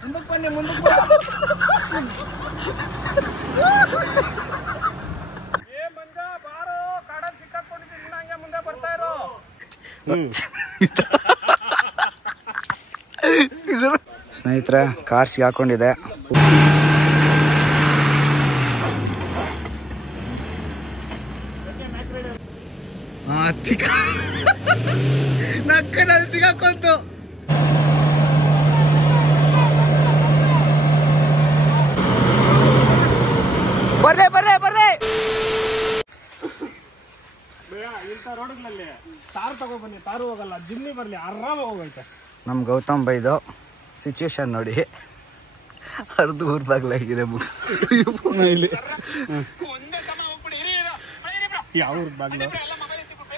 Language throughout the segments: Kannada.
ಮುಂದಕ್ಕೆ ಬನ್ನಿ ಮುಂದಕ್ಕೆ ಮಂಜ ಬಾರೋ ಕಾಡಲ್ಲಿ ಸಿಕ್ಕಾಕೊಂಡಿದ್ದೀನಿ ಹಂಗೆ ಮುಂದೆ ಬರ್ತಾ ಇರೋ ಸ್ನೇಹಿತರೆ ಕಾರ್ ಸಿಗಾಕೊಂಡಿದೆ ನಕ್ಕನಲ್ಲಿ ಸಿಗಾಕೊಂತು ಬರ್ರೆ ಬರ್ರೆ ಬರ್ರೆ ಇಂಥ ರೋಡ್ಗಳಲ್ಲಿ ತಾರು ತಗೊಬನ್ನಿ ತಾರು ಹೋಗಲ್ಲ ಜಿಮ್ನಿ ಬರ್ಲಿ ಆರಾಮ ಹೋಗೈತೆ ನಮ್ ಗೌತಮ್ ಬೈದು ಸಿಚುವೇಶನ್ ನೋಡಿ ಅರ್ಧ ಊರ್ದಾಗ್ಲಾಗಿದೆ ಇಲ್ಲಿ ಯಾವ ಊರ್ದಾಗ್ಲ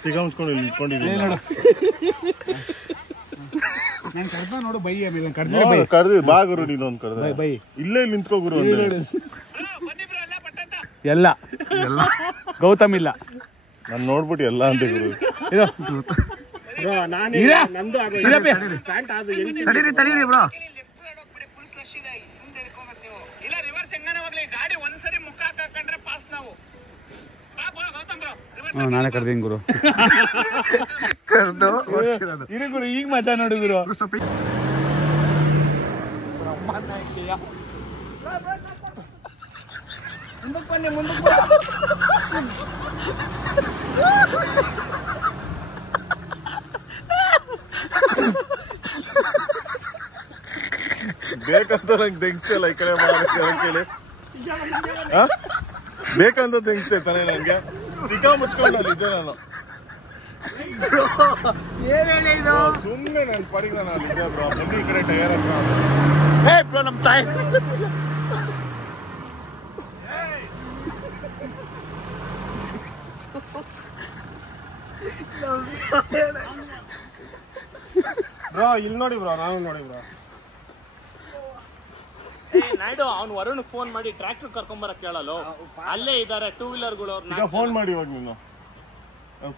ತಿಗಾಮ್ಸ್ಕೊಂಡು ಇಲ್ಲಿ ಇಟ್ಕೊಂಡಿದ್ದೀನಿ ನಾನು ಕರ್ದ ನೋಡು ಬೈ ಕರ್ದಿ ಬಾ ಗುರು ನೀನೊಂದು ಕರ್ದ ಬೈ ಇಲ್ಲೇ ನಿಂತ್ಕೋ ಗುರು ಎಲ್ಲ ಗೌತಮ್ ಇಲ್ಲ ನಾನು ನೋಡ್ಬಿಟ್ಟು ಎಲ್ಲ ಅಂತ ಗುರು ತಡೀರಿ ತಡೀರಿ ಬ್ರೋ ನಾನೇ ಕರ್ದೀನಿ ಗುರು ಕರ್ದು ಇರಿ ಗುರು ಈಗ ಮಜಾ ನೋಡಿ ಗುರು ಮುಂದಕ್ಕೆ ಬನ್ನಿ ಮುಂದಕ್ಕೆ ಬೇಕಂತ ನಂಗೆ ತೆಗಿಸ್ತಲ್ಲ ಈ ಕಡೆ ಕೇಳಿ ಬೇಕಂತ ತೆಗಿಸ್ತೇ ತಾನೇ ನಂಗೆ ತಿಗಾ ಮುಚ್ಕೊಂಡು ಇದ್ದೆ ನಾನು ಸುಮ್ಮನೆ ನನ್ನ ಪಡಿಗೆ ನಾನು ಅಲ್ಲಿದ್ದೆ ಬ್ರೋ ಬನ್ನಿ ಈ ಕಡೆ ಟೈರ್ ಹತ್ರ ನಮ್ಮ ತಾಯಿ ಬ್ರೋ ಇಲ್ಲಿ ನೋಡಿ ಬ್ರೋ ನಾನು ನೋಡಿ ಬ್ರೋ ನಾಯ್ಡು ಅವ್ನು ವರುಣ್ ಫೋನ್ ಮಾಡಿ ಟ್ರ್ಯಾಕ್ಟರ್ ಕರ್ಕೊಂಬರಕ್ ಕೇಳಲ್ಲ ಅಲ್ಲೇ ಇದಾರೆ ಟೂ ವೀಲರ್ಗಳು ಈಗ ಫೋನ್ ಮಾಡಿ ಇವಾಗ ನೀನು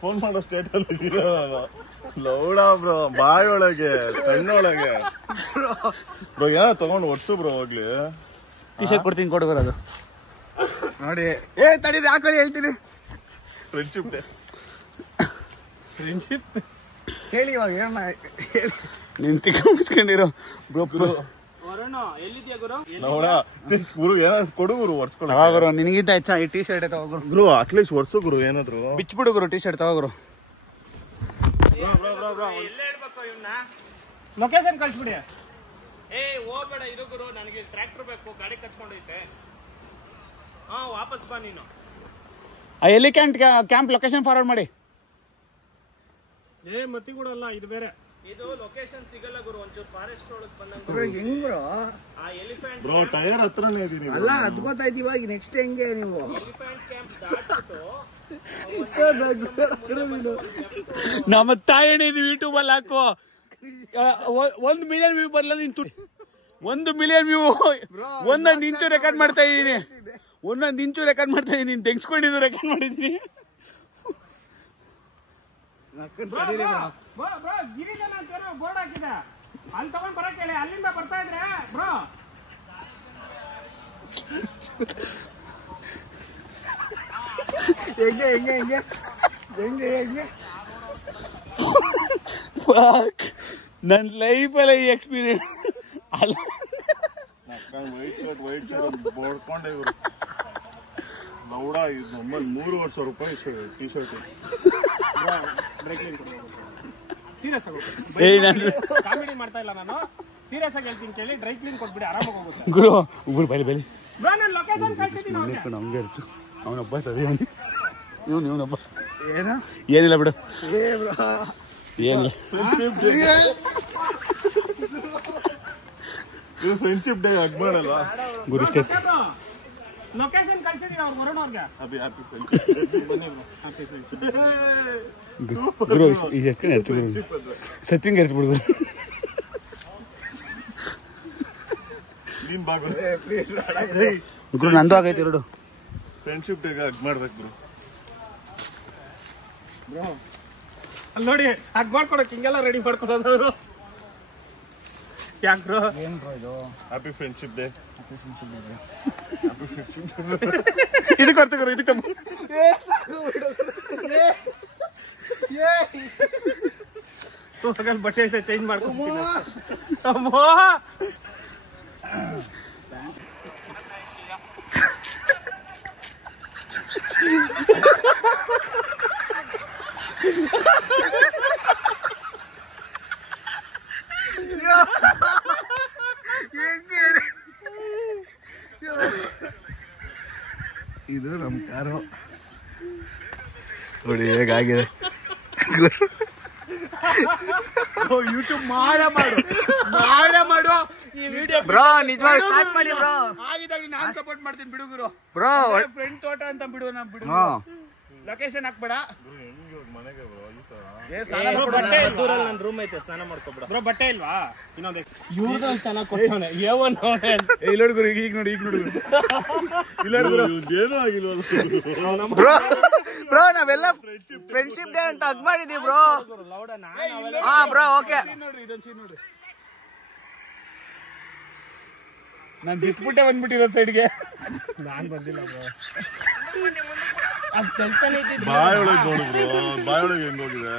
ಫೋನ್ ಮಾಡೋ ಸ್ಟೇಟ್ ಅಲ್ಲಿ ಲೌಡ ಬ್ರೋ ಬಾಯ್ ಒಳಗೆ ಕಣ್ಣೊಳಗೆ ಬ್ರೋ ಏನೋ ತಗೊಂಡು ಒಡ್ಸು ಬ್ರೋ ಹೋಗ್ಲಿ ಟಿ ಶರ್ಟ್ ಕೊಡ್ತೀನಿ ಕೊಡ್ಬರೋದು ನೋಡಿ ತಡೀರಿ ಹಾಕೊಳ್ಳಿ ಹೇಳ್ತೀನಿ ಫ್ರೆಂಡ್ಶಿಪ್ ಡೇ ಫ್ರೆಂಡ್ಶಿಪ್ ಹೇಳಿ ಇವಾಗ ಏನ ಹೇಳಿ ನಿಂತು ಮುಚ್ಕೊಂಡಿರೋ ಬ್ರೋ ವರುಣ್ ಎಲ್ಲಿದ್ಯಾ ಗುರು ನೋಡ ಗುರು ಏನಾದ್ರು ಕೊಡು ಗುರು ಒರ್ಸ್ಕೊಳ್ಳ ಗುರು ನಿನಗಿಂತ ಹೆಚ್ಚ ಈ ಟಿ ಶರ್ಟ್ ತಗೋರು ಗುರು ಅಟ್ಲೀಸ್ಟ್ ಒರ್ಸು ಗುರು ಏನಾದ್ರು ಬಿಚ್ಬಿಡು ಗುರು ಟಿ ಶರ್ಟ್ ತಗೋರು ಎಲ್ಲೇ ಇಡ್ಬೇಕು ಇವನ್ನ ಲೊಕೇಶನ್ ಕಳ್ಸ್ಬಿಡಿ ಹೋಗ್ಬೇಡ ಇರು ಗುರು ನನಗೆ ಟ್ರ್ಯಾಕ್ಟರ್ ಬೇಕು ಗಾಡಿ ಕಟ್ಕೊಂಡೈತೆ ವಾಪಸ್ ಬಾ ನೀನು ಎಲ್ಲಿ ಕ್ಯಾಂಪ್ ಲೊಕೇಶನ್ ಫಾರ್ವರ್ಡ್ ಮಾಡಿ ಮತ್ತಿ ಕೂಡ ಅಲ್ಲ ಇದು ಬೇರೆ ಇದು ಲೊಕೇಶನ್ ಸಿಗಲ್ಲ ಗುರು ಒಂಚೂರು ಫಾರೆಸ್ಟ್ ಒಳಗೆ ಬಂದಂಗ ಹೆಂಗ್ ಬ್ರೋ ಆ ಎಲಿಫೆಂಟ್ ಬ್ರೋ ಟೈರ್ ಹತ್ರನೇ ಇದೀನಿ ಅಲ್ಲ ಅದ್ ಗೊತ್ತಾಯ್ತು ಇವಾಗ ನೆಕ್ಸ್ಟ್ ಹೆಂಗೆ ನೀವು ಎಲಿಫೆಂಟ್ ಕ್ಯಾಂಪ್ ದಾಟ್ಬಿಟ್ಟು ನಮ್ಮ ತಾಯಣ್ಣ ಇದು ಯೂಟ್ಯೂಬ್ ಅಲ್ಲಿ ಹಾಕು 1 ಮಿಲಿಯನ್ ವ್ಯೂ ಬರ್ಲ ನೀನ್ 1 ಮಿಲಿಯನ್ ವ್ಯೂ ಒಂದೊಂದು ಇಂಚು ರೆಕಾರ್ಡ್ ಮಾಡ್ತಾ ಇದೀನಿ ನೀನ್ ತೆಗ್ಸ್ಕೊಂಡಿದ್ದು ರೆಕಾರ್ಡ್ ಮಾಡಿದೀನಿ ಗಿರಿಜನ ಬೋರ್ಡ್ ಹಾಕಿದೆ ಅಲ್ಲಿ ತಗೊಂಡ್ ಬರಕ್ ಹೇಳಿ ಅಲ್ಲಿಂದ ಬರ್ತಾ ಇದ್ರೆ ಬ್ರೋ ಹೆಂಗೆ ನನ್ನ ಲೈಫಲ್ಲಿ ಈ ಎಕ್ಸ್ಪೀರಿಯನ್ಸ್ ಅಲ್ಲ ವೈಟ್ ಶರ್ಟ್ ಬೋಡ್ಕೊಂಡೆ ಇವರು ಲೌಡ ಇದು ನಮ್ಮಲ್ಲಿ 3,000 ರೂಪಾಯಿ ಟಿ ಶರ್ಟ್ ಕಾಮಿಡಿ ಮಾಡ್ತಾ ಇಲ್ಲ ನಾನು ಸೀರಿಯಸ್ ಆಗಿ ಹೇಳ್ತೀನಿ ಕೇಳಿ ಡ್ರೈ ಕ್ಲೀನ್ ಕೊಟ್ಬಿಡಿ ಆರಾಮಾಗಿ ಹೋಗುತ್ತೆ ಗುರು ಒಬ್ಬರು ಬಲಿ ನಾನು ಲೊಕೇಶನ್ ಕಳ್ಸಿದ್ದೀನಿ ನಮ್ಗೆ ಇರ್ತು ಅವನೊಬ್ಬ ಸರಿ ಇವನೊಬ್ಬ ಏನಿಲ್ಲ ಬಿಡು ಏನಿಲ್ಲ ಫ್ರೆಂಡ್ಶಿಪ್ ಡೇ ಹಗ್ ಮಾಡಲ್ವಾ ಗುರು ಇಷ್ಟೇ ಲೊಕೇಶನ್ ಕಳ್ಸಿದ್ದೀನಿ ಅವ್ರು ವರುಣ್ ಅವ್ರಿಗೆ ಗುರು ಈಗ ಎತ್ಕೊಂಡು ಎರ್ಚ್ಬಿಡು ಸತ್ಯಂಗೆ ಎರ್ಚ್ಬಿಡು ಗುರು ನಂದು ಆಗೈತಿ ಎರಡು ಫ್ರೆಂಡ್ಶಿಪ್ ಡೇ ಹಗ್ ಮಾಡ್ಬೇಕು ಬ್ರೋ ಅಲ್ಲಿ ನೋಡಿ ಹಗ್ ಮಾಡ್ಕೊಡಕ್ ಹಿಂಗೆಲ್ಲ ರೆಡಿ ಮಾಡ್ಕೊಡೋದವ್ರು ಯಾಕೆ ಬ್ರೋ? ಏನ್ ಬ್ರೋ ಇದು? Happy friendship day. ಇದು ಖರ್ಚು ಗುರು, ಇದಕ್ಕೆ ಬಟ್ಟೆ ಐತೆ ಚೇಂಜ್ ಮಾಡ್ಕೊಂಡು ಅಮ್ಮೋ. ಇದು ನಮ್ಮ ಕಾರು ನೋಡಿ ಹೇಗಾಗಿದೆ. ಯೂಟ್ಯೂಬ್ ಮಾಡು ಈ ವಿಡಿಯೋ ಬ್ರೋ ನಿಜವಾಗಿ ಸ್ಟಾರ್ಟ್ ಮಾಡಿ ಬ್ರೋ. ಆಗಿದಾಗ ನಾನು ಸಪೋರ್ಟ್ ಮಾಡ್ತೀನಿ ಬಿಡು ಗುರು. ಬ್ರೋ ಫ್ರೆಂಡ್ ತೋಟ ಅಂತ ಬಿಡು, ನಾ ಬಿಡು. ಲೊಕೇಶನ್ ಹಾಕ್ಬೇಡ. ನನ್ನ ರೂಮ್ ಐತೆ, ಸ್ನಾನ ಮಾಡ್ಕೊಬೇಡ ಬ್ರೋ. ಬಟ್ಟೆ ಇಲ್ವಾ? ಇನ್ನೊಂದು ಇವ್ರದಲ್ಲಿ ಚೆನ್ನಾಗಿ ಕೊಟ್ಟವನೆ. ಇಲ್ಲಿ ನೋಡು ಗುರು, ಈಗ ನೋಡಿ ಏನೂ ಆಗಿಲ್ವ ಬ್ರೋ. ಬ್ರೋ ನಾವೆಲ್ಲ ಫ್ರೆಂಡ್ಶಿಪ್ ಡೇ ಅಂತ ಹಗ್ ಮಾಡಿದೀವಿ ಬ್ರೋ. ಹಾ ಬ್ರೋ ಓಕೆ. ನೋಡ್ರಿ ಇದೊಂದು ಸೀನ್ ನೋಡ್ರಿ. ನಾನು ಬಿಟ್ಬಿಟ್ಟೆ ಬಂದ್ಬಿಟ್ಟಿರೋ ಸೈಡ್ಗೆ. ನಾನು ಬಂದಿಲ್ಲ ಬ್ರೋ. ಅಷ್ಟು ಕೆಲ್ಸನೇ ಇದ್ದಿದ್ದು. ಬಾಯ್ ಒಳಗೆ ನೋಡು ಬ್ರೋ, ಬಾಯ್ ಒಳಗೆ ಹೆಂಗ್ ಹೋಗಿದೆ.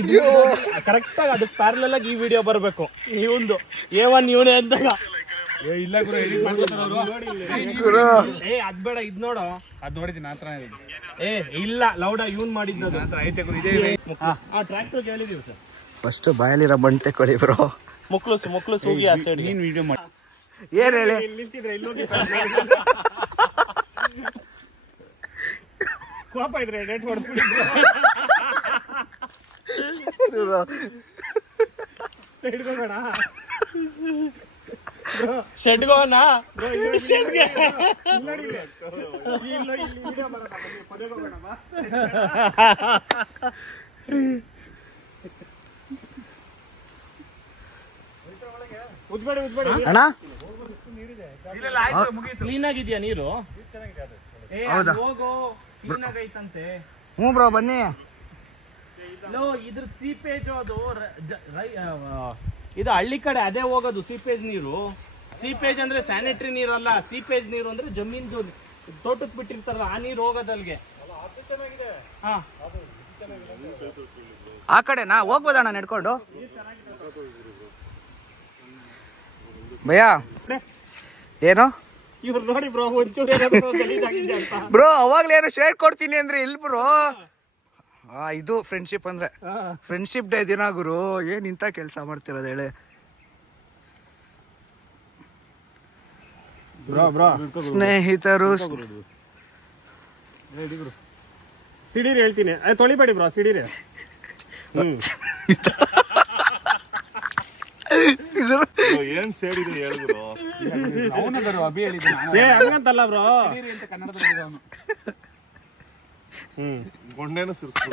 ಇದು ಕರೆಕ್ಟಾಗಿ ಅದಕ್ಕೆ ಪ್ಯಾರಲಲ್ ಆಗಿ ಈ ವಿಡಿಯೋ ಬರಬೇಕು. ಇವಂದು A1 ಇವನೇ ಅಂದಾಗ ಇಲ್ಲ ಗುರು, ಎಡಿಟ್ ಮಾಡ್ಕೊತಾರ. ಅದ್ ಬೇಡ, ಇದ್ ನೋಡು. ಅದ್ ನೋಡಿದ್ದೀನಿ ಆ ತರ. ಇಲ್ಲ ಲೌಡ ಇವನ್ ಮಾಡಿದ್ದು ಐತೆ ಗುರು. ಇದೇ ಆ ಟ್ರ್ಯಾಕ್ಟರ್ ಕೇಳಿದೀವಿ ಸರ್. ಫಸ್ಟ್ ಬಾಯಲ್ಲಿರೋ ಬಂಟೆ ಕೊಡಿ ಬ್ರೋ. ಮುಕ್ಳು ಹೋಗಿ ಆ ಸೈಡ್ ನೀನ್ ವಿಡಿಯೋ ಮಾಡಿ. ಏನ್ ಹೇಳಿ ನಿಂತಿದ್ರೆ ಇಲ್ಲೋಗಿ ಕೋಪ ಇದ್ರೆ ಡೇಟ್ ಹೊಡ್ಬಿಟ್ಟಿದ್ರು. ಹಿಡ್ಕೋಬೇಡ ಶೆಡ್ಗೋಣ. ಅಣ್ಣ ಕ್ಲೀನ್ ಆಗಿದ್ಯಾ ನೀರು? ಹೌದಾ? ಹೋಗೋ, ಕ್ಲೀನ್ ಆಗೈತಂತೆ. ಹ್ಞೂ ಬ್ರೋ ಬನ್ನಿ. ಇದ್ರ ಸೀಪೇಜ್ ಅದು ಇದು ಹಳ್ಳಿ ಕಡೆ ಅದೇ ಹೋಗೋದು ಸೀಪೇಜ್ ನೀರು. ಸೀಪೇಜ್ ಅಂದ್ರೆ ಸ್ಯಾನಿಟರಿ ನೀರಲ್ಲ, ಸೀಪೇಜ್ ನೀರು ಅಂದ್ರೆ ಜಮೀನ್ದು ತೋಟಕ್ಕೆ ಬಿಟ್ಟಿರ್ತಾರಲ್ಲ ಆ ನೀರು ಹೋಗೋದಲ್ಗೆ. ಹಾ ಆ ಕಡೆನಾ ಹೋಗ್ಬೋದಣ್ಣ ನಡ್ಕೊಂಡು? ಭಯ್ಯ ಏನು ಇವ್ರು ನೋಡಿ ಬ್ರೋ, ಒಂಚೂರು ಬ್ರೋ ಅವಾಗ್ಲೇ ಏನೋ ಶೇರ್ ಕೊಡ್ತೀನಿ ಅಂದ್ರೆ ಇಲ್ಲಿ ಬ್ರೋ. ಇದು ಫ್ರೆಂಡ್ಶಿಪ್ ಅಂದ್ರೆ. ಫ್ರೆಂಡ್ಶಿಪ್ ಡೇ ದಿನ ಗುರು ಏನ್ ಇಂತ ಕೆಲಸ ಮಾಡ್ತಿರೋದು ಹೇಳಿ ಬ್ರೋ. ಸ್ನೇಹಿತರು ಸಿಡಿರಿ ಹೇಳ್ತೀನಿ, ತೊಳಿಬೇಡಿ ಬ್ರೋ ಸಿಡಿರಿ. ಏನ್ ಸೇರಿದೆ ಹೇಳಿದ್ರು. ಹಂಗಂತಲ್ಲ ಬ್ರೋ, ಗೊಂಡೇನು ಸಿರ್ಸ್ತು.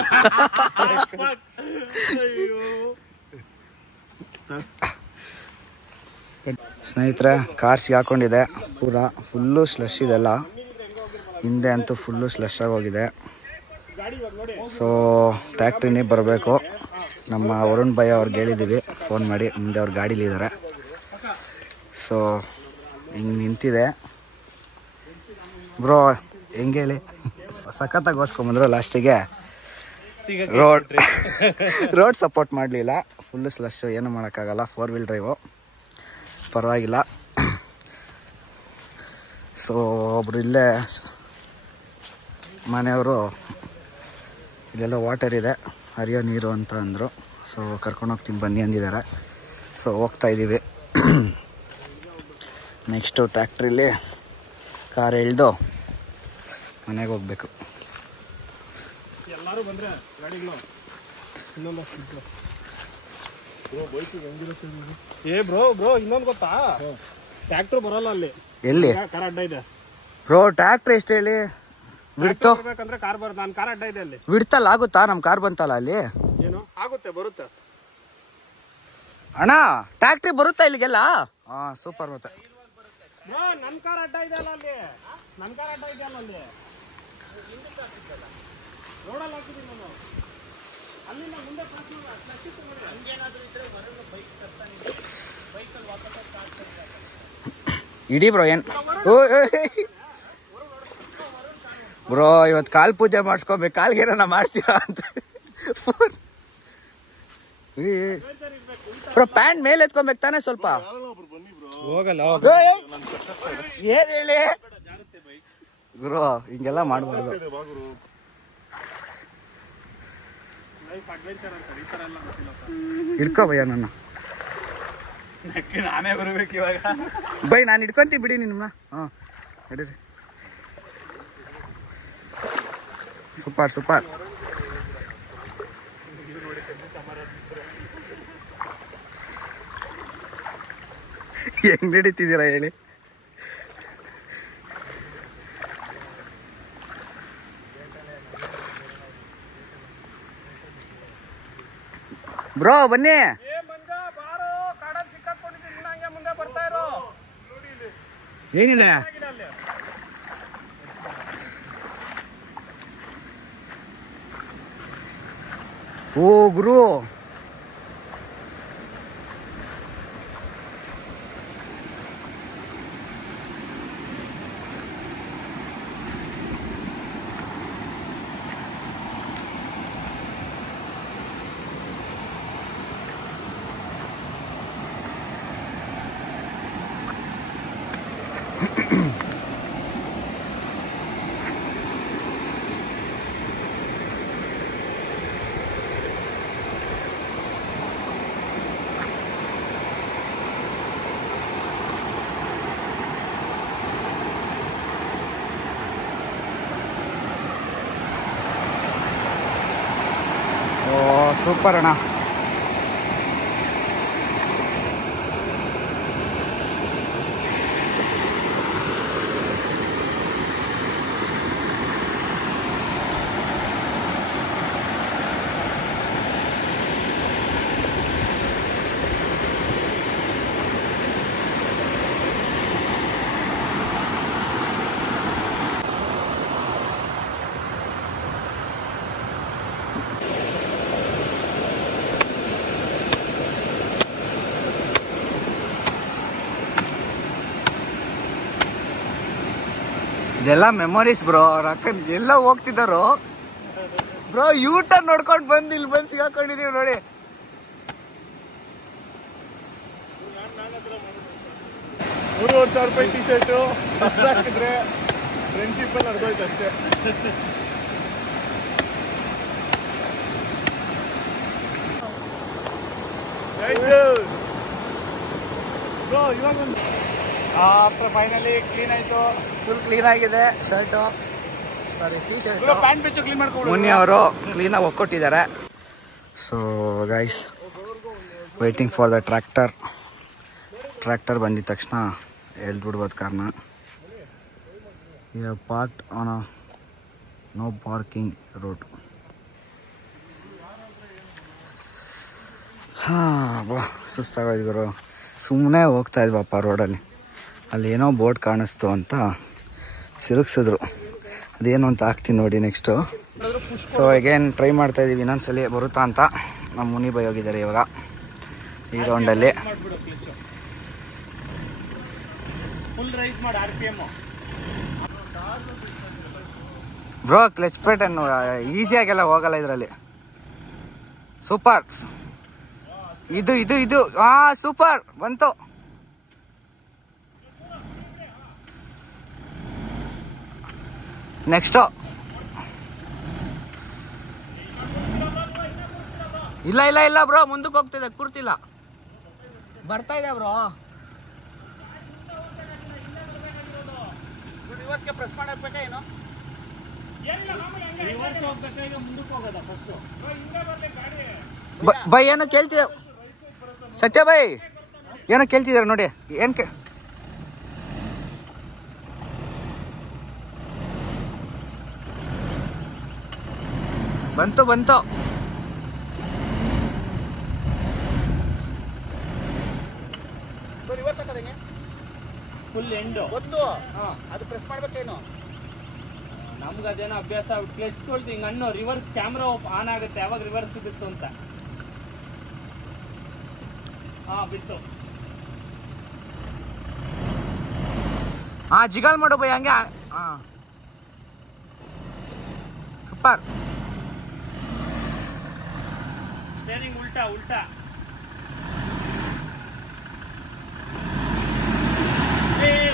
ಸ್ನೇಹಿತರೆ ಕಾರ್ ಸಿಗಾಕೊಂಡಿದೆ, ಪೂರಾ ಫುಲ್ಲು ಸ್ಲಶ್ ಇದೆಲ್ಲ. ಹಿಂದೆ ಅಂತೂ ಫುಲ್ಲು ಸ್ಲಶ್ ಆಗೋಗಿದೆ. ಸೊ ಟ್ಯಾಕ್ಟ್ರಿನೇ ಬರಬೇಕು. ನಮ್ಮ ವರುಣ್ ಭೈ ಅವ್ರಿಗೆ ಹೇಳಿದ್ದೀವಿ ಫೋನ್ ಮಾಡಿ, ಮುಂದೆ ಅವ್ರ ಗಾಡೀಲಿದ್ದಾರೆ. ಸೊ ಹಿಂಗೆ ನಿಂತಿದೆ ಬ್ರೋ. ಹೆಂಗೆ ಹೇಳಿ, ಸಖತ್ತಾಗಿ ಓಡಿಸ್ಕೊಂಬಂದ್ರು. ಲಾಸ್ಟಿಗೆ ರೋಡ್ ಸಪೋರ್ಟ್ ಮಾಡಲಿಲ್ಲ, ಫುಲ್ಲು ಸ್ಲಶ್ಶು, ಏನು ಮಾಡೋಕ್ಕಾಗಲ್ಲ. 4 ವೀಲ್ ಡ್ರೈವು ಪರವಾಗಿಲ್ಲ. ಸೊ ಒಬ್ರು ಇಲ್ಲೇ ಮನೆಯವರು ಇಲ್ಲೆಲ್ಲ ವಾಟರ್ ಇದೆ, ಹರಿಯೋ ನೀರು ಅಂತ ಅಂದರು. ಸೊ ಕರ್ಕೊಂಡೋಗ್ತೀನಿ ಬನ್ನಿ ಅಂದಿದ್ದಾರೆ. ಸೊ ಹೋಗ್ತಾ ಇದ್ದೀವಿ. ನೆಕ್ಸ್ಟು ಟ್ಯಾಕ್ಟ್ರಿಲಿ ಕಾರ್ ಎಳ್ದು ಮನೆಗೆ ಹೋಗ್ಬೇಕು. ಎಲ್ಲರೂ ಬಂದ್ರೆ ಗಾಡಿಗಳು ಬ್ರೋ ಇನ್ನೊಂದು ಗೊತ್ತಾ, ಟ್ರ್ಯಾಕ್ಟರ್ ಬರಲ್ಲ ಅಲ್ಲಿ. ಎಲ್ಲಿ ಕಾರ್ ಅಡ್ಡ ಇದೆ ಬ್ರೋ? ಟ್ರ್ಯಾಕ್ಟರ್ ಎಷ್ಟು ಹೇಳಿ ಬಿಡ್ತು? ಬೇಕಂದ್ರೆ ಕಾರ್ ಬರ್, ನಾನು ಕಾರ್ ಅಡ್ಡ ಇದೆ ಅಲ್ಲಿ. ಬಿಡ್ತಲ್ಲ ಆಗುತ್ತಾ? ನಮ್ಮ ಕಾರ್ ಬಂತಲ್ಲ ಅಲ್ಲಿ. ಏನು ಆಗುತ್ತೆ, ಬರುತ್ತೆ ಅಣ್ಣ. ಟ್ಯಾಕ್ಟ್ರಿ ಬರುತ್ತಾ ಇಲ್ಲಿಗೆಲ್ಲ? ಹಾ ಸೂಪರ್. ಮತ್ತೆ ನನ್ ಕಾರ್ ಅಡ್ಡ ಇದೆ ಅಲ್ಲ ಅಲ್ಲಿ, ನನ್ ಕಾರ್ ಅಡ್ಡ ಇದೆ ಅಲ್ಲ ಅಲ್ಲಿ, ರೋಡಲ್ಲಿ ಹಾಕಿದ್ದೀನಿ ನಾನು. ಇಡೀ ಬ್ರೋ ಏನ್ ಬ್ರೋ ಇವತ್ತು ಕಾಲ್ ಪೂಜೆ ಮಾಡಿಸ್ಕೋಬೇಕು, ಕಾಲ್ಗೇನ ಮಾಡ್ತೀರಾ ಅಂತ. ಬ್ರೋ ಪ್ಯಾಂಟ್ ಮೇಲೆ ಎತ್ಕೊಬೇಕು ತಾನೆ ಸ್ವಲ್ಪ. ಹೋಗಲ್ಲ ಏನ್ ಹೇಳಿ ಗುರು, ಹಿಂಗೆಲ್ಲ ಮಾಡ್ಬಾರ್ದು. ಹಿಡ್ಕೋ ಭಯ್ಯ ನನ್ನ. ನಾನೇ ಬರ್ಬೇಕು ಇವಾಗ. ಬೈ ನಾನು ಹಿಡ್ಕೊಂತೀವಿ ಬಿಡಿ ನಿಮ್ಮನ್ನ. ಹಾಂ ನಡೀರಿ. Super super. ಹೆಂಗ್ ನಡೀತಿದ್ದೀರಾ ಹೇಳಿ. ಬ್ರೋ ಬನ್ನಿ. ಏನಿದೆ ಓ ಗುರು, ಸೂಪರ್ ಅಣ್ಣ. ಇದೆಲ್ಲ ಮೆಮೊರೀಸ್ ಬ್ರೋ. ಅಕ್ಕನ್ ಎಲ್ಲ ಹೋಗ್ತಿದ್ದಾರೋ ಬ್ರೋ, ಯೂಟರ್ನ್ ನೋಡ್ಕೊಂಡು ಬಂದು ಇಲ್ಲಿ ಬಂದು ಸಿಗಾಕೊಂಡಿದೀವಿ ನೋಡಿ. ₹3,500 ಟಿ ಶರ್ಟು ಹಾಕಿದ್ರೆ ಫ್ರೆಂಡ್ಶಿಪ್ ಅಲ್ಲಿ ಅರ್ಧೋಯ್ತು ಅಷ್ಟೇ. ಇವಾಗ ಆಫ್ಟರ್ ಫೈನಲಿ ಕ್ಲೀನ್ ಆಯ್ತು. ಫುಲ್ ಕ್ಲೀನ್ ಆಗಿದೆ shirt, sorry T shirt. Pant ಪೆಚ್ಚು ಕ್ಲೀನ್ ಮಾಡ್ಕೊಂಡು ಮುನ್ನಿ ಅವರು ಕ್ಲೀನಾಗಿ ಒಕ್ಕೊಟ್ಟಿದ್ದಾರೆ. So guys, waiting for the tractor. Tractor ಬಂದಿದ ತಕ್ಷಣ ಹೇಳ್ಬಿಡ್ಬೋದು ಕಾರಣ. Parked on a no parking road. ಹಾಂ ಬಾ, ಸುಸ್ತಾಗೋದು ಗುರು. ಸುಮ್ಮನೆ ಹೋಗ್ತಾ ಇದ್ವಪ್ಪ ರೋಡಲ್ಲಿ, ಅಲ್ಲಿ ಏನೋ ಬೋರ್ಡ್ ಕಾಣಿಸ್ತು ಅಂತ ಸಿರುಗಿಸಿದ್ರು. ಅದೇನು ಅಂತ ಹಾಕ್ತೀನಿ ನೋಡಿ ನೆಕ್ಸ್ಟು. ಸೊ ಅಗೇನ್ ಟ್ರೈ ಮಾಡ್ತಾ ಇದ್ದೀವಿ ಇನ್ನೊಂದ್ಸಲಿ ಬರುತ್ತಾ ಅಂತ. ನಮ್ಮ ಮುನಿ ಬೈ ಹೋಗಿದ್ದಾರೆ ಇವಾಗ ಈ ರೌಂಡಲ್ಲಿ. ಬ್ರೋ ಕ್ಲಚ್ ಪ್ಲೇಟ್ ಅನ್ನು ಈಸಿಯಾಗೆಲ್ಲ ಹೋಗಲ್ಲ ಇದರಲ್ಲಿ. ಸೂಪರ್. ಇದು ಇದು ಇದು ಹಾಂ ಸೂಪರ್ ಬಂತು. ನೆಕ್ಸ್ಟು ಇಲ್ಲ ಇಲ್ಲ ಇಲ್ಲ ಬ್ರೋ, ಮುಂದಕ್ಕೆ ಹೋಗ್ತಿದೆ, ಕೂರ್ತಿಲ್ಲ, ಬರ್ತಾ ಇದೆ ಬ್ರೋ. ಪ್ರೆಸ್ ಮಾಡಬೇಕಾ ಏನು? ಬೈ ಏನೋ ಕೇಳ್ತಿದ್ದ ಸತ್ಯ ಬೈ, ಏನೋ ಕೇಳ್ತಿದಾರೆ ನೋಡಿ. ಏನು ಬಂತು ಬಂತು. ಫುಲ್ ಎಂಡ್ ಗೊತ್ತು, ಅದು ಪ್ರೆಸ್ ಮಾಡ್ಬೇಕೇನು? ನಮ್ಗೆ ಅದೇನೋ ಅಭ್ಯಾಸ ಕ್ಲಚ್ ತೊಳ್ದು ಹಿಂಗೆ ಅನ್ನೋ ರಿವರ್ಸ್ ಕ್ಯಾಮ್ರಾ ಆನ್ ಆಗುತ್ತೆ ಯಾವಾಗ ರಿವರ್ಸ್ ಬಿತ್ತು ಅಂತ. ಹಾ ಬಿತ್ತು. ಹಾ ಜಿಗಾಲ್ ಮಾಡು ಬೈ ಹಂಗೆ. ಹಾ ಸೂಪರ್. ಸ್ಟೇರಿಂಗ್ ಉಲ್ಟಾ ಉಲ್ಟಾ.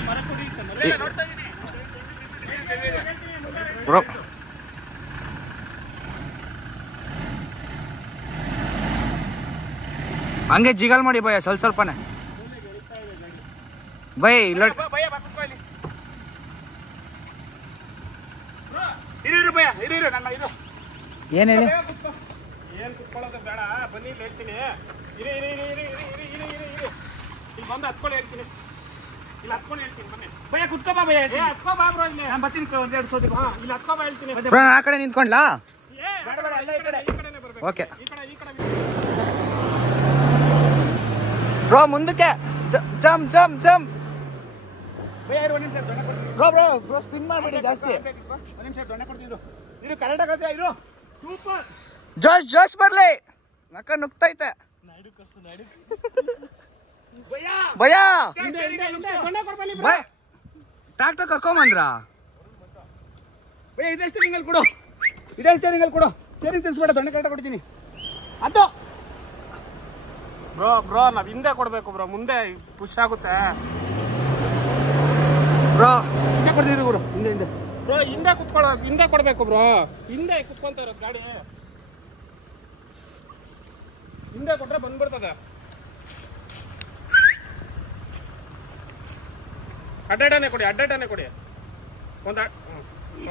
ಮರ ಕುಡಿಯುತ್ತೆ ನೋಡ್ತಾ ಇದೀನಿ ಬ್ರೋ. ಹಂಗೆ ಜಿಗಾಲ್ ಮಾಡಿ ಭಯ ಸ್ವಲ್ಪನೇ ಬೈ. ಇಲ್ಲ ಏನ್ ಹೇಳಿ? ಏನ್ ಕುತ್ಕೊಳ್ಳೋದು ಬೇಡ, ಬನ್ನಿ ಇಲ್ಲಿ ಹೇಳ್ತೀನಿ. ಇಲ್ಲಿ ಬಂದು ಹತ್ಕೊಳ್ಳಿ ಹೇಳ್ತೀನಿ. ಇಲ್ಲಿ ಹತ್ಕೊಂಡು ಹೇಳ್ತೀನಿ ಬನ್ನಿ. ಭಯ ಕುತ್ಕೋ ಬಾ, ಭಯ ಹತ್ಕೋ ಬಾ ಬ್ರೋ. ಇಲ್ಲಿ ನಾನು ಬರ್ತೀನಿ ಒಂದೆರಡು ಸೋದಿ. ಇಲ್ಲಿ ಹತ್ಕೋ ಬಾ ಹೇಳ್ತೀನಿ. ಆ ಕಡೆ ನಿಂತ್ಕೊಂಡ್ಲಾ? ಬೇಡ ಬೇಡ, ಅಲ್ಲ ಈ ಕಡೆನೇ ಬರ್ಬೇಕು. ಓಕೆ ಈ ಕಡೆ ಬ್ರೋ ಮುಂದಕ್ಕೆ ಜಂಪ್ ಜಂಪ್ ಜಂಪ್. ಭಯ ಇರು, ಒಂದು ನಿಮಿಷ ದೊಣ್ಣೆ ಕೊಡ್ತೀನಿ. ಬ್ರೋ ಬ್ರೋ ಬ್ರೋ ಸ್ಪಿನ್ ಮಾಡಬೇಡಿ ಜಾಸ್ತಿ. ಒಂದು ನಿಮಿಷ ದೊಣ್ಣೆ ಕೊಡ್ತೀನಿ. ಇದು ಕರೆಕ್ಟ್ ಆಗುತ್ತೆ. ಇರು ಸೂಪರ್. ಜೋಶ್ ಜೋಶ್ ಬರ್ಲಿ. ನಕ್ಕ ನುಗ್ತೈತೆ ಭಯ. ಟ್ರಾಕ್ಟರ್ ಕರ್ಕೊಂಬಂದ್ರ ಭಯ. ಇದೇ ಸ್ಟೇರಿಂಗಲ್ಲಿ ಕೊಡು, ಇದೇ ಸ್ಟೇರಿಂಗಲ್ಲಿ ಕೊಡು. ಸ್ಟೇರಿಂಗ್ ತಿರ್ಸ್ಬೇಡ, ದೊಣ್ಣೆ ಕರೆಕ್ಟ್ ಕೊಡ್ತೀನಿ. ಅದು ಬ್ರೋ ಬ್ರೋ ನಾವ್ ಹಿಂದೆ ಕೊಡ್ಬೇಕು ಬ್ರೋ, ಮುಂದೆ ಪುಷ್ ಆಗುತ್ತೆ ಬ್ರೋ. ಹಿಂದೆ ಕೊಡ್ತೀರಿ ಬ್ರೋ, ಹಿಂದೆ ಹಿಂದೆ ಬ್ರೋ. ಹಿಂದೆ ಕುತ್ಕೊಳ್ಳೋ, ಹಿಂದೆ ಕೊಡ್ಬೇಕು ಬ್ರೋ. ಹಿಂದೆ ಕುತ್ಕೊಂತ ಇರೋದು ಗಾಡಿ. ಹಿಂದೆ ಕೊಟ್ರೆ ಬಂದ್ಬಿಡ್ತದೆ. ಅಡ್ಡಾಡನೆ ಕೊಡಿ, ಅಡ್ಡಾಡನೆ ಕೊಡಿ. ಒಂದ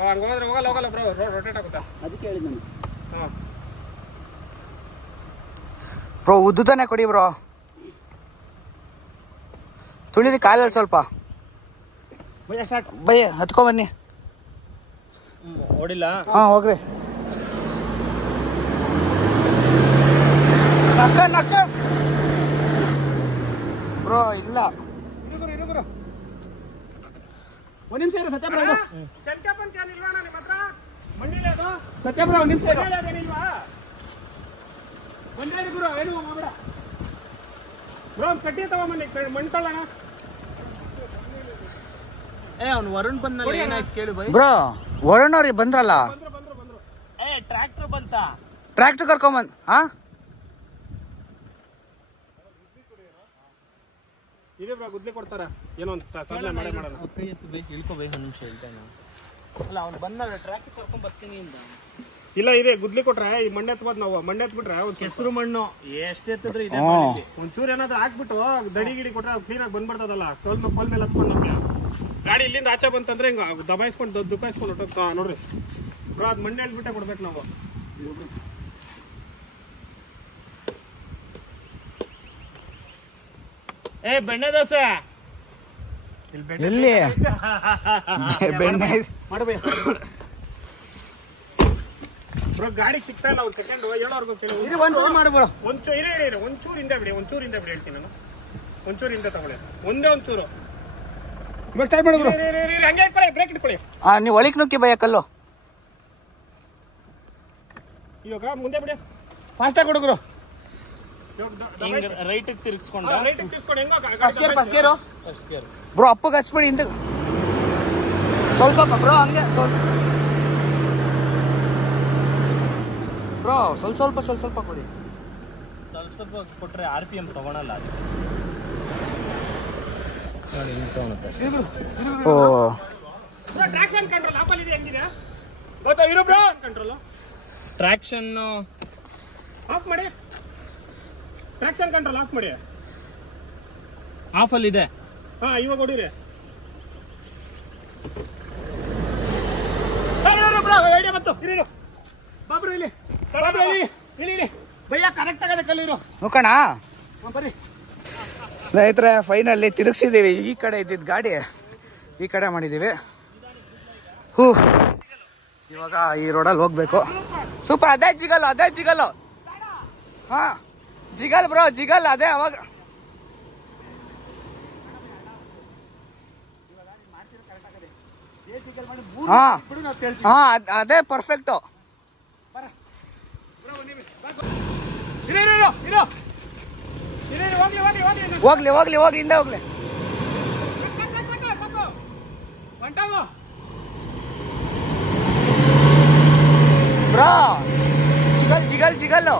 ಹಂಗೆ ಹೋದ್ರೆ ಹೋಗಲ್ಲ ಹೋಗಲ್ಲ ಬ್ರೋ, ರೊಟೇಟ್ ಆಗುತ್ತಾ. ಅದಕ್ಕೆ ಹೇಳಿದ್ ನಾನು. ಹಾಂ ಬ್ರೋ ಉದ್ದುತಾನೆ ಕೊಡಿ ಬ್ರೋ. ತುಳಿರಿ ಕಾಲಲ್ಲಿ ಸ್ವಲ್ಪ. ಭಯ ಸ್ಟಾರ್ಟ್. ಭಯ ಹತ್ಕೊ ಬನ್ನಿ. ಹೊಡಿಲ್ಲ. ಹಾ ಹೋಗ್ರಿ. ನಕ್ಕ ನಕ್ಕ ಬ್ರೋ. ಇಲ್ಲ ಇರುಗುರು ಒಂದ್ ನಿಮಿಷ ಇರು. ಸತ್ಯಬ್ರ ಸತ್ಯಪ್ಪನ್ ಕ್ಯಾನ್ ಇಲ್ವಾ ನಿಮ್ಮ ಹತ್ರ? ಮಂಡಿಲೇ ಅದು ಸತ್ಯಬ್ರ ಒಂದ್ ನಿಮಿಷ ಇರು. ಅದೇನಿಲ್ವಾ? ಒಂದೇ ಗುರು, ಏನು ಮಾಡಬೇಡ ಬ್ರೋ. ಕಟ್ಟಿ ತಗೊಂಬನ್ನಿ, ಮಣ್ಣು ತಳ್ಳೋಣ. ಅವ್ನು ವರುಣ್ ಬಂದ್ನಲ್ಲ, ಏನಾಯ್ತು ಕೇಳು ಬೈ. ಬ್ರೋ ವರುಣ್ ಅವ್ರಿಗೆ ಬಂದ್ರಲ್ಲ. ಬಂದ್ರು. ಟ್ರ್ಯಾಕ್ಟರ್ ಬಂತ. ಟ್ರ್ಯಾಕ್ಟರ್ ಕರ್ಕೊಂಬಂದ್. ಹಾ ಇದೆ ಬ್ರೋ, ಗುದ್ಲಿ ಕೊಡ್ತಾರ. ಏನೋ ಒಂದು ಸಾಧನೆ ಮಾಡೇ ಮಾಡೋಣ. ಇಳ್ಕೊ ಬೈ, ಒಂದು ನಿಮಿಷ ಹೇಳ್ತಾನೆ. ಅಲ್ಲ ಅವ್ನು ಬಂದಾಗ ಟ್ರ್ಯಾಕ್ಟರ್ ಕರ್ಕೊಂಡ್ ಬರ್ತೀನಿ ಇಂದ. ಇಲ್ಲ ಇದೆ, ಗುದ್ಲಿ ಕೊಟ್ರೆ ಈ ಮಣ್ಣೆ ಎತ್ಬೋದು ನಾವು. ಮಣ್ಣೆ ಎತ್ಬಿಟ್ರೆ ಒಂದು ಕೆಸರು ಮಣ್ಣು ಎಷ್ಟು ಎತ್ತಿದ್ರೆ ಇದೆ. ಒಂಚೂರು ಏನಾದ್ರು ಹಾಕ್ಬಿಟ್ಟು ದಡಿ ಗಿಡಿ ಕೊಟ್ರೆ ಕ್ಲೀನ್ ಆಗಿ ಬಂದ್ಬಿಡ್ತದಲ್ಲ. ಕೋಲ್ ಮೇಲೆ ಹತ್ಕೊಂಡು ನಮ್ಗೆ ಗಾಡಿ ಇಲ್ಲಿಂದ ಆಚೆ ಬಂತಂದ್ರೆ ಹಿಂಗ ದಬಾಯಿಸ್ಕೊಂಡು ದುಬಾಯಿಸ್ಕೊಂಡು ಹೊಟ್ಟೋಗ್ತಾ ನೋಡ್ರಿ ಬ್ರೋ. ಅದು ಮಣ್ಣೆ ಎಳ್ಬಿಟ್ಟೆ ಕೊಡ್ಬೇಕು ನಾವು. ಬೆಣ್ಣೆ ದೋಸೆ ಎಲ್ಲಿ ಬೆಣ್ಣೆ ಮಾಡಬೇ ಬ್ರೋ. ಗಾಡಿಗೆ ಸಿಗ್ತಾ ಇಲ್ಲ. ಒಂದು ಸೆಕೆಂಡ್ ಹೇಳೋರ್ಗು ಕೇಳಿ. ಒಂಚೂರು ಮಾಡಿ ಬ್ರೋ. ಒಂಚೂರು ಹಿಂದೆ ಬಿಡಿ, ಒಂಚೂರು ಹಿಂದೆ ಬಿಡಿ ಹೇಳ್ತೀನಿ ನಾನು. ಒಂಚೂರು ಹಿಂದೆ ತಗೊಳ್ಳಿ, ಒಂದೇ ಒಂಚೂರು. ಹಂಗೆ ಇಟ್ಕೊಳ್ಳಿ, ಬ್ರೇಕ್ ಇಟ್ಕೊಳ್ಳಿ. ನೀವು ಒಳಿಕ್ ನುಕ್ಕಿ ಭಯ ಕಲ್ಲು. ಇವಾಗ ಮುಂದೆ ಬಿಡಿ, ಫಾಸ್ಟಾಗಿ ಹುಡುಗರು. ರೈಟ್ ತಿರ್ಗಿಸ್ಕೊಂಡು ಬ್ರೋ ಅಪ್ಪಗೆ ಹಚ್ಬೇಡಿ ಹಿಂದೆ ಸ್ವಲ್ಪ ಬ್ರೋ. ಹಂಗೆ ಬ್ರೋ ಸ್ವಲ್ಪ ಕೊಡಿ. ಸ್ವಲ್ಪ ಕೊಟ್ರೆ RPM ತಗೊಳಲ್ಲ. ಓ ಟ್ರಾಕ್ಷನ್ ಕಂಟ್ರೋಲ್ ಆಫಲ್ಲಿ ಇದೆ. ಹೆಂಗಿದೆ ಗೊತ್ತಾ? ಇರು ಬ್ರೋ. ಕಂಟ್ರೋಲ್ ಟ್ರಾಕ್ಷನ್ ಆಫ್ ಮಾಡಿ. ಟ್ರಾಕ್ಷನ್ ಕಂಟ್ರೋಲ್ ಆಫ್ ಮಾಡಿ. ಆಫಲ್ಲಿ ಇದೆ. ಹಾ ಇವಾಗ ಹೊಡಿರಿ. ಐಡಿಯಾ ಬಂತು. ಇರು ಬಾಬ್ರು ಇಲ್ಲಿ. ಇಲ್ಲಿ ಭಯ್ಯ ಕರೆಕ್ಟ್ ಆಗದೆ ಕಲ್ಲಿರು. ನೋಕಣ ಬರ್ರಿ ಸ್ನೇಹಿತರೆ. ಫೈನಲ್ಲಿ ತಿರುಗಿಸಿದ್ದೀವಿ. ಈ ಕಡೆ ಇದ್ದಿದ್ದು ಗಾಡಿ ಈ ಕಡೆ ಮಾಡಿದ್ದೀವಿ. ಇವಾಗ ಈ ರೋಡಲ್ಲಿ ಹೋಗ್ಬೇಕು. ಸೂಪರ್. ಅದೇ ಜಿಗಲ್. ಹಾ ಜಿಗಲ್ ಬ್ರೋ, ಜಿಗಲ್ ಅದೇ. ಅವಾಗ ಹಾ ಹಾ ಅದೇ ಪರ್ಫೆಕ್ಟು. ಹೋಗ್ಲಿ ಹೋಗ್ಲಿ ಹೋಗ್ಲಿ ಹಿಂದೆ ಹೋಗ್ಲಿ. ಬ್ರೋ ಜಿಗಲ್ ಜಿಗಲ್ ಜಿಗಲ್ಲು.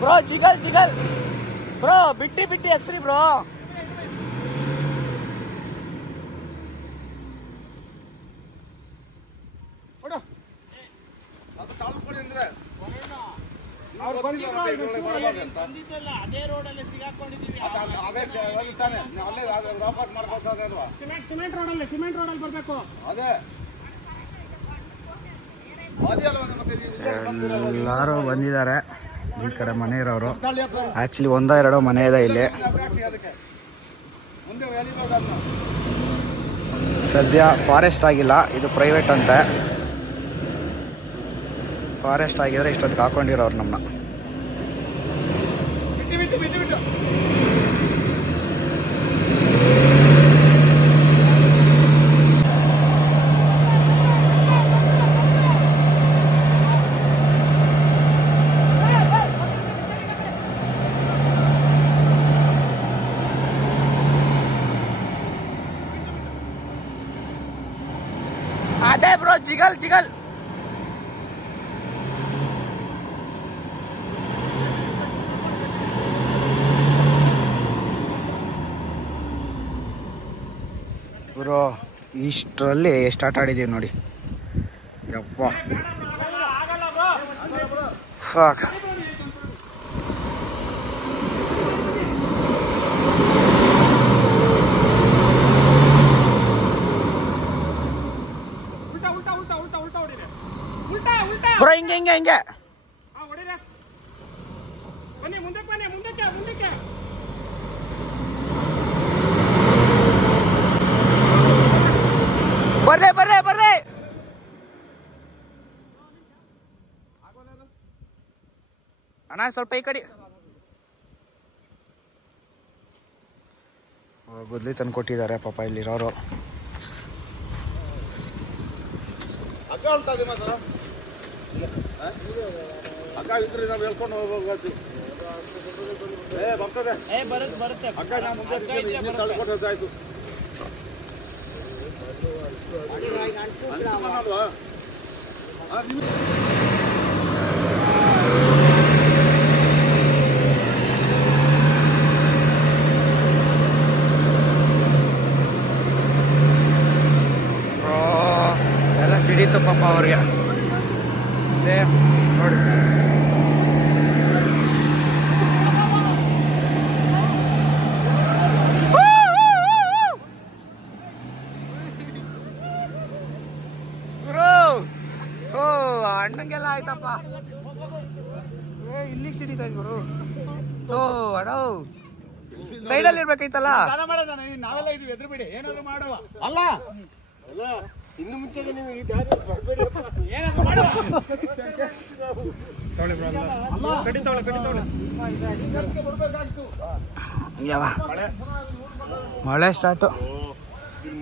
ಬ್ರೋ ಜಿಗಲ್ ಜಿಗಲ್ ಬ್ರೋ, ಬಿಟ್ಟಿ ಬಿಟ್ಟಿ ಹೆಸ್ರಿ ಬ್ರೋ. ಎಲ್ಲಾರು ಬಂದಿದ್ದಾರೆ ಈ ಕಡೆ ಮನೆ ಇರೋರು. ಆಕ್ಚುಲಿ ಒಂದೋ ಎರಡೋ ಮನೆ ಇದೆ ಇಲ್ಲಿ. ಸದ್ಯ ಫಾರೆಸ್ಟ್ ಆಗಿಲ್ಲ, ಇದು ಪ್ರೈವೇಟ್ ಅಂತೆ. ಫಾರೆಸ್ಟ್ ಆಗಿದ್ರೆ ಇಷ್ಟೊತ್ತಿಗೆ ಹಾಕೊಂಡಿರೋರು ನಮ್ಮನ್ನ. ಅದೇ ಬ್ರೋ ಜಿಗಲ್ ಜಿಗಲ್. ಬ್ರೋ ಇಷ್ಟರಲ್ಲಿ ಎಷ್ಟು ಆಟ ಆಡಿದೀವಿ ನೋಡಿ. ಯಪ್ಪ ಫಕ್. ಬ್ರೋ ಹಿಂಗೆ ಹಿಂಗೆ ಹಿಂಗೆ ಬರ್ರೆ ಬರ್ರೆ ಬರ್ರೆ. ಅಣ್ಣ ಸ್ವಲ್ಪ ಈ ಕಡೆ ಗುದ್ಲಿ ತಂದು ಕೊಟ್ಟಿದ್ದಾರೆ ಪಾಪ ಇಲ್ಲಿರೋರು. ಅಕ್ಕ ಇದ್ರೆ ನಾವು ಹೇಳ್ಕೊಂಡು ಹೋಗ್ಬೇಕು. ಬರುತ್ತೆ ಅಕ್ಕ, ನಾ ಮುಂದೆ ತಳ್ಕೊಟ್ಟದ್ದಾಯ್ತು. ಎಲ್ಲ ಸಿಡೀತು ಪಾಪ ಅವ್ರಿಗೆ. ಸೇಮ್ ನೋಡಿ. ಅಣ್ಣಂಗೆಲ್ಲ ಆಯ್ತಪ್ಪ. ಇಲ್ಲಿಗೆ ಸಿಡಿತಾ ಇದ್ರು. ಅಣ್ಣ ಸೈಡಲ್ಲಿ ಇರ್ಬೇಕೈತಲ್ಲ. ನಾವೆಲ್ಲ ಇದೀವಿ, ಎದುರು ಬಿಡಿ, ಏನಾದ್ರು ಮಾಡುವ. ಅಲ್ಲ ಇನ್ನು ಮುಂಚೆ ನೀವು ಈ ದಾರಿ ಬರಬೇಡಿ. ಏನಾದ್ರು ಮಾಡುವ. ಮಳೆ ಸ್ಟಾರ್ಟು.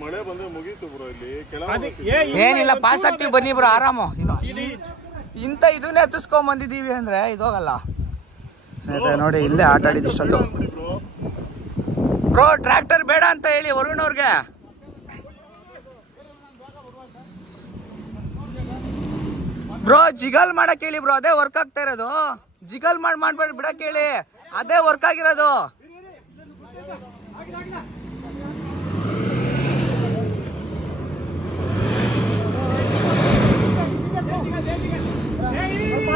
ಮಳೆ ಬಂದ್ರೆ ಮುಗೀತು ಬ್ರೋ. ಇಲ್ಲಿ ಏನಿಲ್ಲ, ಪಾಸ್ ಆಗ್ತೀವಿ ಬನ್ನಿ ಬ್ರೋ, ಆರಾಮು. ಇಂತ ಇದನ್ನೇ ಹತ್ತಿಸ್ಕೊಂಡ್ ಬಂದಿದೀವಿ ಅಂದ್ರೆ ಇದೋಗಲ್ಲ ಸ್ನೇಹಿತರೆ. ನೋಡಿ ಇಲ್ಲೇ ಆಟ ಆಡಿದ ಇಷ್ಟೊತ್ತು. ಬ್ರೋ ಟ್ರ್ಯಾಕ್ಟರ್ ಬೇಡ ಅಂತ ಹೇಳಿ ವರುಣ್ ಬ್ರೋ ಜಿಗಲ್ ಮಾಡಕ್ ಹೇಳಿ ಬ್ರೋ, ಅದೇ ವರ್ಕ್ ಆಗ್ತಾ ಇರೋದು. ಜಿಗಲ್ ಮಾಡ್ಬೇಡಿ ಬಿಡಕ್ ಹೇಳಿ, ಅದೇ ವರ್ಕ್ ಆಗಿರೋದು.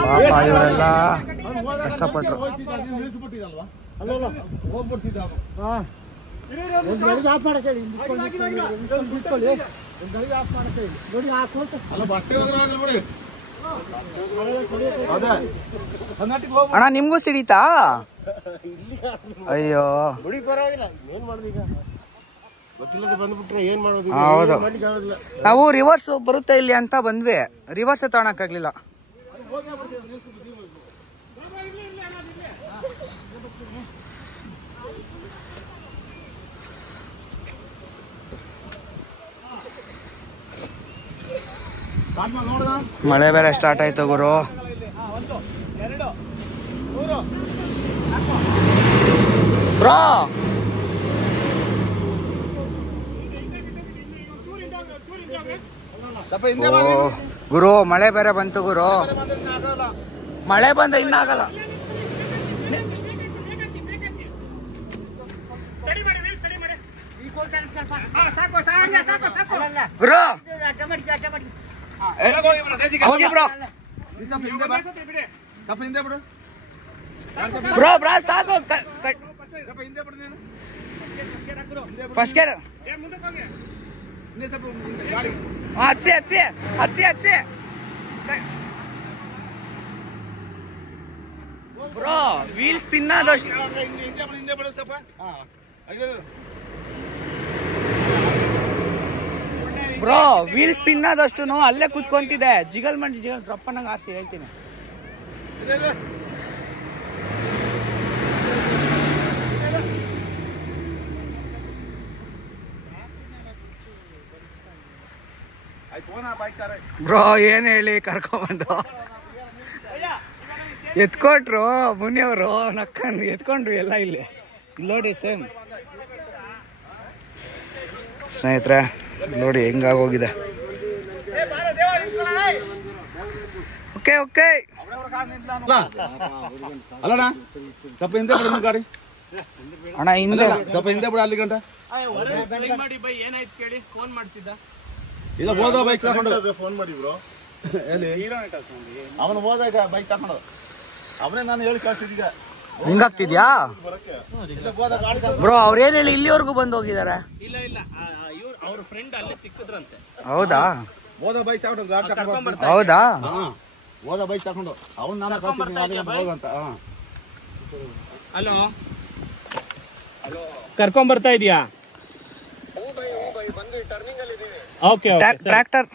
ಪಾಪ ಇವರೆಲ್ಲ ಕಷ್ಟಪಟ್ರು. ಅಣ್ಣ ನಿಮ್ಗೂ ಸಿಡಿತಾ? ಅಯ್ಯೋ ಹೌದು, ನಾವು ರಿವರ್ಸ್ ಬರುತ್ತೆ ಇಲ್ಲಿ ಅಂತ ಬಂದ್ವಿ, ರಿವರ್ಸ್ ತಗೊಳಕ್ಕಾಗ್ಲಿಲ್ಲ. ಮಳೆ ಬೇರೆ ಸ್ಟಾರ್ಟ್ ಆಯ್ತು ಗುರು. ಬ್ರೋ ಗುರು ಮಳೆ ಬೇರೆ ಬಂತು ಗುರು. ಮಳೆ ಬಂದ್ರೆ ಇನ್ನಾಗಲ್ಲ. ಬ್ರೋ ಹೋಗಿ ಬ್ರೋ. ಬ್ರೋ ಬ್ರಾ ಸಾಕು. ಫಸ್ಟ್ ಗೇರ್ ಹಚ್ಚಿ ಹಚ್ಚಿ ಹಚ್ಚಿ ಹಚ್ಚಿ ಬ್ರೋ. ವೀಲ್ ಸ್ಪಿನ್ ಆದಷ್ಟು ಬ್ರೋ, ವೀಲ್ ಸ್ಪಿನ್ ಆದಷ್ಟು ಅಲ್ಲೇ ಕುತ್ಕೊಂತಿದೆ. ಜಿಗಲ್ ಮಾಡಿ ಜಿಗಲ್ ಡ್ರಪ್ ಅನ್ನಂಗೆ ಆರಿಸಿ ಹೇಳ್ತೀನಿ. ಬ್ರೋ ಏನ್ ಹೇಳಿ ಕರ್ಕೊಂಡ್ಬಂದು ಎತ್ಕೊಟ್ರು ಮುನಿಯವರು ನಕ್ಕನ್ ಎತ್ಕೊಂಡ್ರು ಎಲ್ಲ ಇಲ್ಲಿ ನೋಡಿ. ಸೇಮ್ ಸ್ನೇಹಿತರೆ ನೋಡಿ ಹೆಂಗಾಗೋಗಿದೆ. ಓಕೆ ಓಕೆ ಅಲ್ಲಣ್ಣ ಸ್ವಲ್ಪ ಹಿಂದೆ ಬಿಡ ಗಾಡಿ ಅಣ್ಣ, ಹಿಂದೆ ಸ್ವಲ್ಪ ಹಿಂದೆ ಬಿಡ ಅಲ್ಲಿ ಗಂಟ. ಏನಾಯ್ತು ಕೇಳಿ ಫೋನ್ ಮಾಡ್ತಿದ್ದ. ಇಲ್ಲ ಹೋದ ಬೈಕ್ ತಗೊಂಡು ಫೋನ್ ಮಾಡಿ ಬ್ರೋ. ಎಲ್ಲಿ ಅವನು ಹೋದಾಗ ಬೈಕ್ ತಗೊಂಡು ಅವನೇ ನಾನು ಹೇಳಿ ಕಳ್ಸಿದ್ದೆ. ಹಿಂಗಾಗ್ತಿದ್ಯಾ ಬ್ರೋ? ಅವ್ರೇನ್ ಹೇಳಿ ಇಲ್ಲಿವರೆಗೂ ಬಂದು ಹೋಗಿದಾರೆ. ಇಲ್ಲ ಇಲ್ಲ ಅವ್ರ ಫ್ರೆಂಡ್ ಅಲ್ಲೇ ಸಿಕ್ಕಿದ್ರಂತೆ. ಹೌದಾ? ಹೋದ ಬೈಕ್ ತಗೊಂಡು ಗಾಡಿ ತಗೊಂಡು. ಹೌದಾ? ಹೋದ ಬೈಕ್ ತಗೊಂಡು ಅವನು ನಾನು ಕಳ್ಸಿದ್ದೀನಿ ಹೋಗಂತ. ಹಲೋ ಕರ್ಕೊಂಡ್ ಬರ್ತಾ ಇದೀಯಾ? ಓಕೆ ಟ್ರ್ಯಾಕ್ಟರ್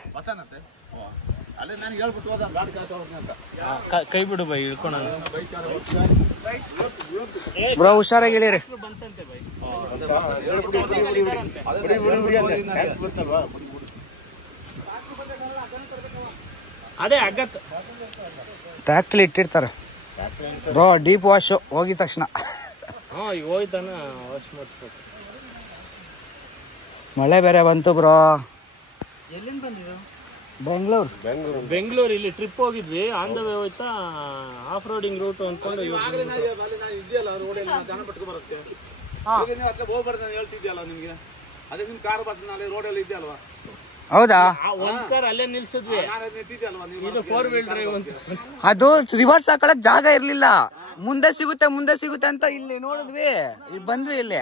ಅಲ್ಲೇ ನಾನು ಹೇಳ್ಬಿಟ್ಟು ಹೋದ ಗಾಡಿ ಅಂತ. ಕೈ ಬಿಡು ಬೈ ಇಳ್ಕೊಳ ಬ್ರೋ, ಹುಷಾರಾಗಿ ಹೇಳಿರಿ. ಬಂತಂತೆ ಬೈ. ಅದೇ ಅಗತ್ ಟ್ರ್ಯಾಕ್ಟರ್ ಇಟ್ಟಿರ್ತಾರೆ ಬ್ರೋ. ಡೀಪ್ ವಾಶ್ ಹೋಗಿದ ತಕ್ಷಣ. ಈಗ ಹೋಯ್ತಾನ ವಾಶ್ ಮಾಡಿಸ್ಬೇಕು. ಮಳೆ ಬೇರೆ ಬಂತು ಬ್ರೋ. ಎಲ್ಲಿಂದ ಬಂದಿದ್ದು? ಬೆಂಗಳೂರು. ಇಲ್ಲಿ ಟ್ರಿಪ್ ಹೋಗಿದ್ವಿ. ಆನ್ ದ ವೇ ಹೋಯ್ತಾ ಆಫ್ ರೋಡಿಂಗ್ ರೂಟ್ ಅಂದ್ಕೊಂಡು ಹೌದಾ? ಒಂದ್ ಕಾರ್ ಅಲ್ಲೇ ನಿಲ್ಸಿದ್ವಿ. ಇದು 4 ವೀಲ್ ಡ್ರೈವ್ ಅಂತ. ಅದು ರಿವರ್ಸ್ ಹಾಕೊಳಕ್ ಜಾಗ ಇರ್ಲಿಲ್ಲ. ಮುಂದೆ ಸಿಗುತ್ತೆ ಮುಂದೆ ಸಿಗುತ್ತೆ ಅಂತ ಇಲ್ಲಿ ನೋಡಿದ್ವಿ, ಇಲ್ಲಿ ಬಂದ್ವಿ. ಇಲ್ಲಿ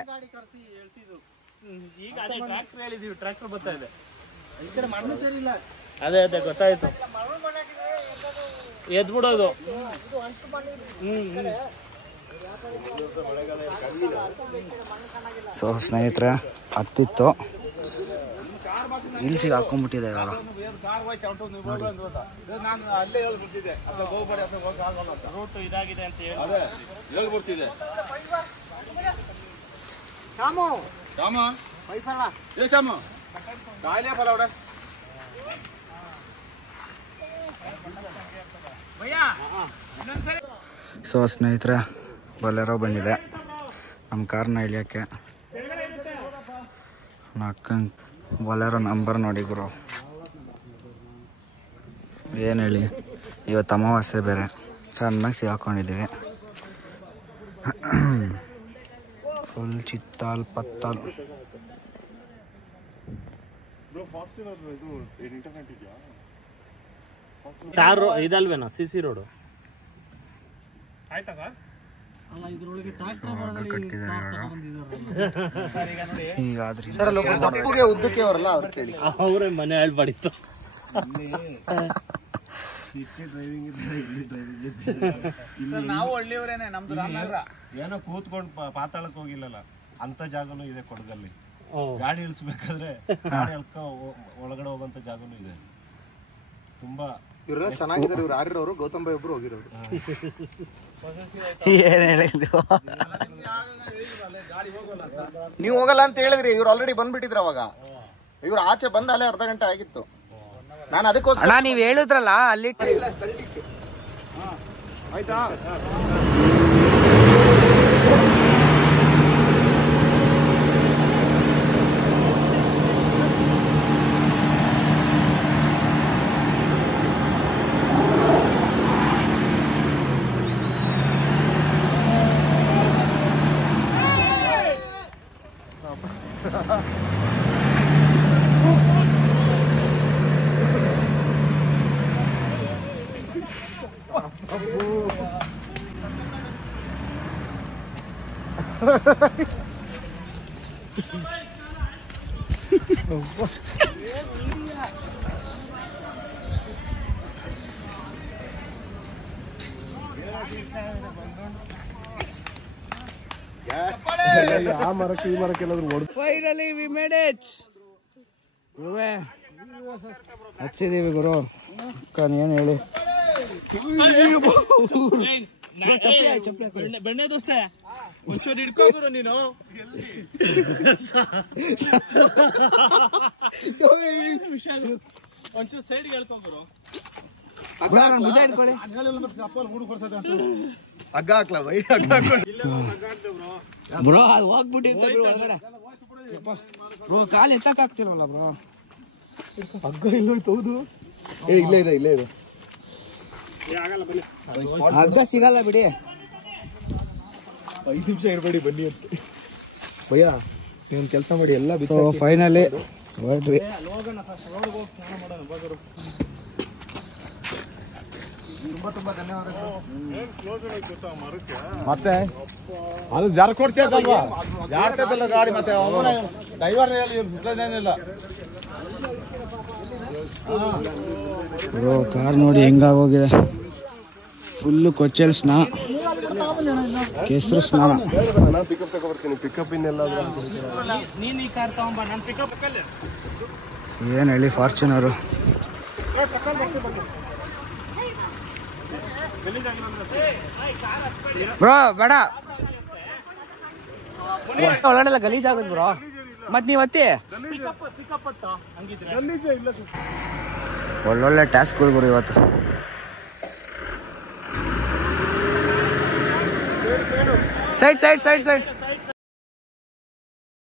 ಈಗ ಅದೇ ಟ್ರ್ಯಾಕ್ಟರ್ ಹೇಳಿದೀವಿ, ಟ್ರ್ಯಾಕ್ಟರ್ ಬರ್ತಾ ಇದೆ. ಅದೇ ಅದೇ ಗೊತ್ತಾಯ್ತು. ಎದ್ಬಿಡೋದು. ಸೊ ಸ್ನೇಹಿತರೆ, ಹತ್ತಿತ್ತು ಇಲ್ಲಿ ಸಿಗ ಹಾಕೊಂಡ್ಬಿಟ್ಟಿದೆ ಇವಾಗ. ರೂಟ್ ಇದಾಗಿದೆ ಅಂತ ಹೇಳ್ಬಿಡ್ತಿದೆ. ಸೊ ಸ್ನೇಹಿತರೆ, ಬೊಲೆರೋ ಬಂದಿದೆ ನಮ್ಮ ಕಾರ್ನ ಇಳಿಯೋಕ್ಕೆ. ಅಕ್ಕಂಗೆ ಬೊಲೆರೋ ನಂಬರ್ ನೋಡಿ ಗುರು. ಏನು ಹೇಳಿ, ಇವತ್ತು ಅಮಾವಾಸ್ಯೆ ಬೇರೆ, ಚೆನ್ನಾಗಿ ಸಿಗಾಕೊಂಡಿದ್ದೀವಿ. ಫುಲ್ ಚಿತ್ತಾಲ್ ಪತ್ತಾಲ್. ಟಾರ್ ಇದಲ್ವೇನಾ CC ರೋಡ್? ಆಯ್ತಾ ಸರ್? ಅವರೇ ಮನೆ ಹೇಳ್ಬಾಡಿತ್ತು. ನಾವು ಹಳ್ಳಿಯವರೇನೆ, ನಮ್ದು ರಾಮನಗರ. ಏನೋ ಕೂತ್ಕೊಂಡು ಪಾತಾಳಕ್ಕೆ ಹೋಗಿಲ್ಲಲ್ಲ ಅಂತ ಜಾಗನೂ ಇದೆ ಕೊಡಗಲ್ಲಿ. ಗಾಡಿ ಇಳಿಸ್ಬೇಕಾದ್ರೆ ಗಾಡಿ ಒಳಗಡೆ ಹೋಗುವಂತ ಜಾಗನೂ ಇದೆ. ತುಂಬಾ ಇವ್ರೆಲ್ಲ ಚೆನ್ನಾಗಿದ್ದಾರೆ. ಇವ್ರು ಯಾರಿರೋರು? ಗೌತಮ್ ಬಾಯ್ ಒಬ್ರು ಹೋಗಿರೋರು. ಏನ್ ಹೇಳಿದ್ರು? ನೀವು ಹೋಗಲ್ಲ ಅಂತ ಹೇಳಿದ್ರಿ. ಇವ್ರು ಆಲ್ರೆಡಿ ಬಂದ್ಬಿಟ್ಟಿದ್ರು ಅವಾಗ. ಇವ್ರು ಆಚೆ ಬಂದ ಅಲ್ಲೇ ಅರ್ಧ ಗಂಟೆ ಆಗಿತ್ತು. ನಾನು ಅದಕ್ಕೋಸ್ಕರ ಅಣ್ಣ ನೀವ್ ಹೇಳಿದ್ರಲ್ಲ ಅಲ್ಲಿ ಆಯ್ತಾ. ಆ ಮರಕ್ಕೆ ಈ ಮರಕ್ಕೆ ಎಲ್ಲಾದ್ರೂ ಹೊಡೆದು ಫೈನಲಿ ವಿ ಮೇಡ್ ಇಟ್ ಗುರುವೆ ಹಚ್ಚಿದೀವಿ ಗುರು ಏನ್ ಹೇಳಿ ಬೆಣ್ಣೆ ದೋಸೆ ಒಂಚೂರು ಹಿಡ್ಕೋಗುರು ನೀನು ಒಂಚೂರು ಸೈಡ್ಗೆ ಹೇಳ್ಕೊಂಡ್ರು ಹಗ್ಗ ಹಾಕ್ಲ ಬೈ ಬ್ರೋ ಅದು ಹೋಗ್ಬಿಟ್ಟಿರ್ತಾರೆ ಒಳಗಡೆ ಬ್ರೋ ಕಾಲು ಎತ್ತಕ್ ಆಗ್ತಿರಲ್ಲ ಬ್ರೋ ಹಗ್ಗ ಎಲ್ಲೋಯ್ತು. ಹೌದು ಇಲ್ಲೇ ಇದೆ ಹಗ್ಗ ಸಿಗಲ್ಲ ಬಿಡಿ. 5 ನಿಮಿಷ ಇರಬೇಡಿ ಬನ್ನಿ ಅಂತ ಭಯ್ಯ. ನೀವು ಕೆಲಸ ಮಾಡಿ ಎಲ್ಲ ಫೈನಲಿ ಹೊರಟ್ವಿ. ತುಂಬಾ ಧನ್ಯವಾದಗಳು. ಮತ್ತೆ ಅದು ಜಾರ ಕೊಡ್ತೀಯಲ್ವಾ ಜಾರ್ತದಲ್ಲ ಗಾಡಿ ಮತ್ತೆ ಡ್ರೈವರ್ ಏನಿಲ್ಲ. ಬ್ರೋ ಕಾರ್ ನೋಡಿ ಹೆಂಗಾಗೋಗಿದೆ. ಫುಲ್ಲು ಕೊಚ್ಚಲ್ ಸ್ನಾನ, ಕೆಸರು ಸ್ನಾನ. ಪಿಕಪ್ ತಗೊಬರ್ತೀನಿ. ಪಿಕಪ್ ಇನ್ನೆಲ್ಲ ನೀನ್ ಈ ಕಾರ್ ತಗೊಂಬ, ನಾನು ಪಿಕಪ್ ಏನ್ ಹೇಳಿ ಫಾರ್ಚುನರು. ಬ್ರೋ ಬೇಡ ಒಳಗಡೆಲ್ಲ ಗಲೀಜಾಗುತ್ತೆ ಬ್ರೋ. ಮತ್ ನೀವ್ ಅತ್ತಿ ಒಳ್ಳೊಳ್ಳೆ ಟಾಸ್ಕ್ಗಳು ಗುರು ಇವತ್ತು. Side side side side